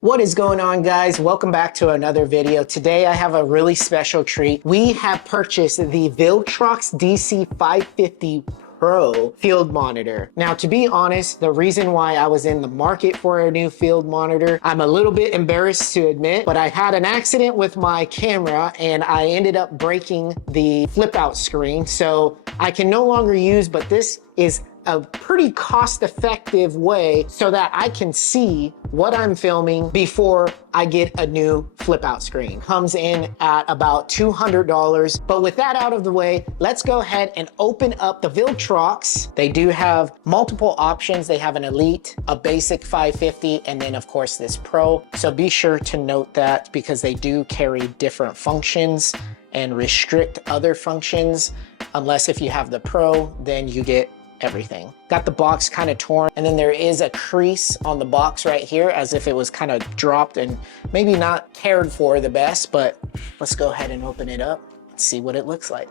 What is going on, guys? Welcome back to another video. Today I have a really special treat. We have purchased the VILTROX DC550 Pro field monitor. Now, to be honest, the reason why I was in the market for a new field monitor, I'm a little bit embarrassed to admit, but I had an accident with my camera and I ended up breaking the flip out screen. So I can no longer use, but this is a pretty cost-effective way so that I can see what I'm filming before I get a new flip out screen. Comes in at about $200. But with that out of the way, let's go ahead and open up the VILTROX. They do have multiple options. They have an Elite, a basic 550, and then of course this Pro. So be sure to note that because they do carry different functions and restrict other functions. Unless if you have the Pro, then you get everything. Got the box kind of torn, and then there is a crease on the box right here as if it was kind of dropped and maybe not cared for the best, but let's go ahead and open it up and see what it looks like.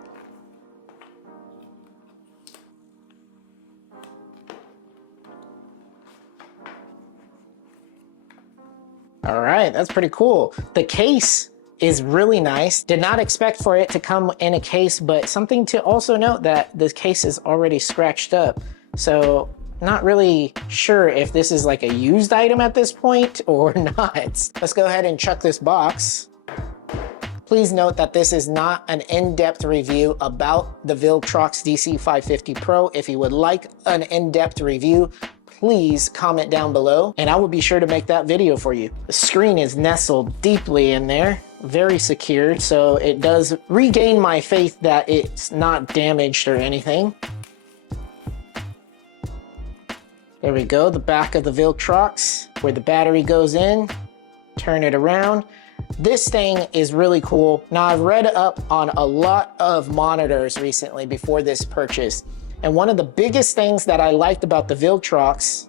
All right, that's pretty cool. The case is really nice. Did not expect for it to come in a case, but something to also note that this case is already scratched up. So not really sure if this is like a used item at this point or not. Let's go ahead and check this box. Please note that this is not an in-depth review about the VILTROX DC550 Pro. If you would like an in-depth review, please comment down below and I will be sure to make that video for you. The screen is nestled deeply in there, very secured, so it does regain my faith that it's not damaged or anything. There we go, the back of the VILTROX where the battery goes in. Turn it around. This thing is really cool. Now, I've read up on a lot of monitors recently before this purchase, and one of the biggest things that I liked about the VILTROX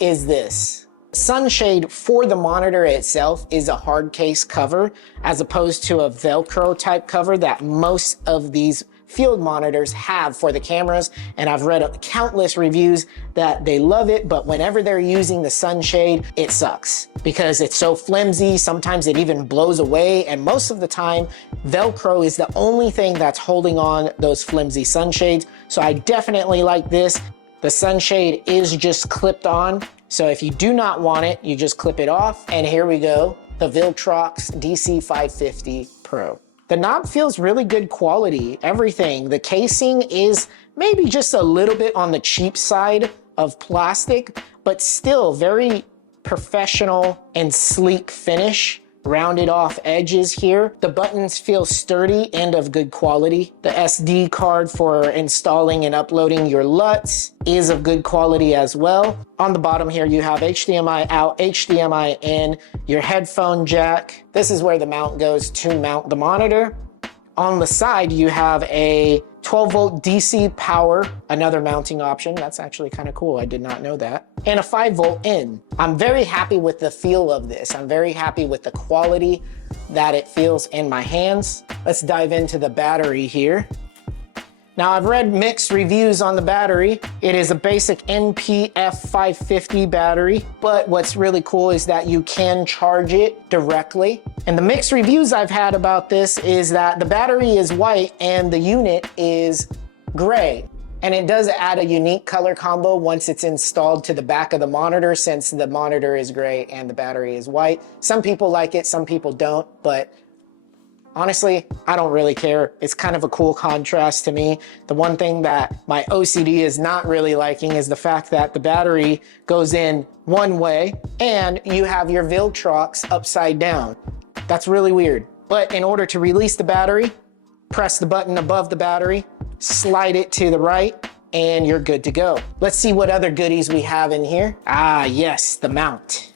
is this. Sunshade for the monitor itself is a hard case cover as opposed to a Velcro type cover that most of these field monitors have for the cameras. And I've read countless reviews that they love it, but whenever they're using the sunshade, it sucks because it's so flimsy. Sometimes it even blows away. And most of the time, Velcro is the only thing that's holding on those flimsy sunshades. So I definitely like this. The sunshade is just clipped on. So if you do not want it, you just clip it off. And here we go, the VILTROX DC550 Pro. The knob feels really good quality, everything. The casing is maybe just a little bit on the cheap side of plastic, but still very professional and sleek finish. Rounded off edges here. The buttons feel sturdy and of good quality. The SD card for installing and uploading your LUTs is of good quality as well. On the bottom here, you have HDMI out, HDMI in, your headphone jack. This is where the mount goes to mount the monitor. On the side, you have a 12-volt DC power, another mounting option. That's actually kind of cool. I did not know that. And a 5-volt in. I'm very happy with the feel of this. I'm very happy with the quality that it feels in my hands. Let's dive into the battery here. Now, I've read mixed reviews on the battery. It is a basic NPF 550 battery, but what's really cool is that you can charge it directly. And the mixed reviews I've had about this is that the battery is white and the unit is gray. And it does add a unique color combo once it's installed to the back of the monitor, since the monitor is gray and the battery is white. Some people like it, some people don't, but honestly, I don't really care. It's kind of a cool contrast to me. The one thing that my OCD is not really liking is the fact that the battery goes in one way and you have your VILTROX upside down. That's really weird. But in order to release the battery, press the button above the battery, slide it to the right, and you're good to go. Let's see what other goodies we have in here. Ah, yes, the mount.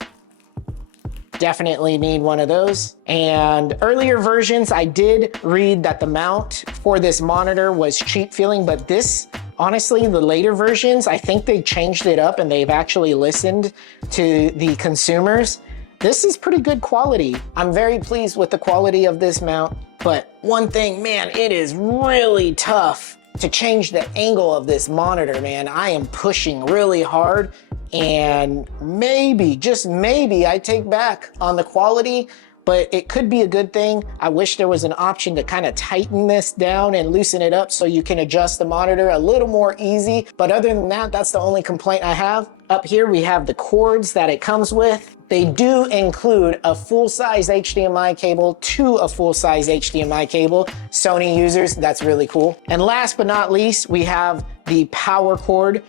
Definitely need one of those. And earlier versions, I did read that the mount for this monitor was cheap feeling, but this, honestly, the later versions, I think they changed it up and they've actually listened to the consumers. This is pretty good quality. I'm very pleased with the quality of this mount, but one thing, man, it is really tough to change the angle of this monitor, man. I am pushing really hard And maybe, just maybe, I take back on the quality, but it could be a good thing. I wish there was an option to kind of tighten this down and loosen it up so you can adjust the monitor a little more easy. But other than that, that's the only complaint I have. Up here, we have the cords that it comes with. They do include a full-size HDMI cable to a full-size HDMI cable. Sony users, that's really cool. And last but not least, we have the power cord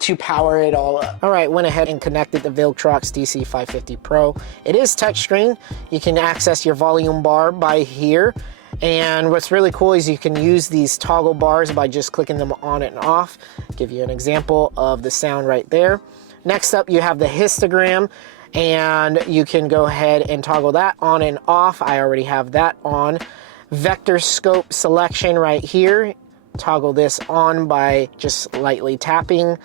to power it all up. All right, went ahead and connected the VILTROX DC550 Pro. It is touchscreen. You can access your volume bar by here. And what's really cool is you can use these toggle bars by just clicking them on and off. Give you an example of the sound right there. Next up, you have the histogram, and you can go ahead and toggle that on and off. I already have that on. Vector scope selection right here. Toggle this on by just lightly tapping.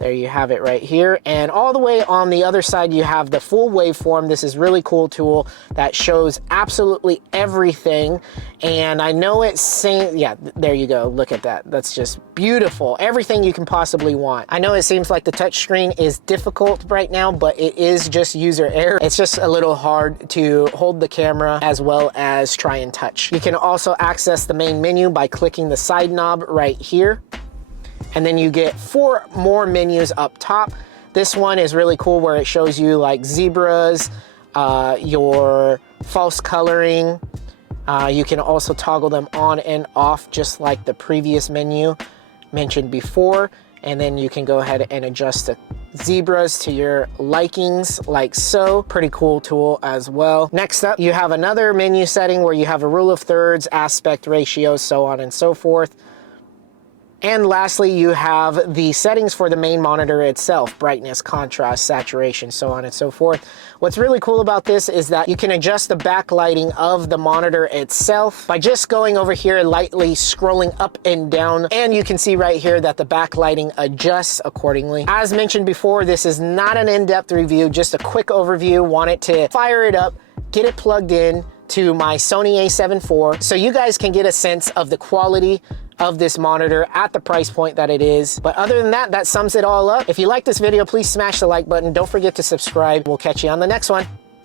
There you have it right here. And all the way on the other side, you have the full waveform. This is a really cool tool that shows absolutely everything. And I know it's saying, yeah, there you go. Look at that. That's just beautiful. Everything you can possibly want. I know it seems like the touch screen is difficult right now, but it is just user error. It's just a little hard to hold the camera as well as try and touch. You can also access the main menu by clicking the side knob right here. And then you get 4 more menus up top. This one is really cool where it shows you like zebras, your false coloring. You can also toggle them on and off just like the previous menu mentioned before. And then you can go ahead and adjust the zebras to your likings like so. Pretty cool tool as well. Next up, you have another menu setting where you have a rule of thirds, aspect ratio, so on and so forth. And lastly, you have the settings for the main monitor itself, brightness, contrast, saturation, so on and so forth. What's really cool about this is that you can adjust the backlighting of the monitor itself by just going over here and lightly scrolling up and down. And you can see right here that the backlighting adjusts accordingly. As mentioned before, this is not an in-depth review, just a quick overview. Wanted to fire it up, get it plugged in to my Sony a7 IV so you guys can get a sense of the quality of this monitor at the price point that it is. But other than that, that sums it all up. If you like this video, please smash the like button. Don't forget to subscribe. We'll catch you on the next one.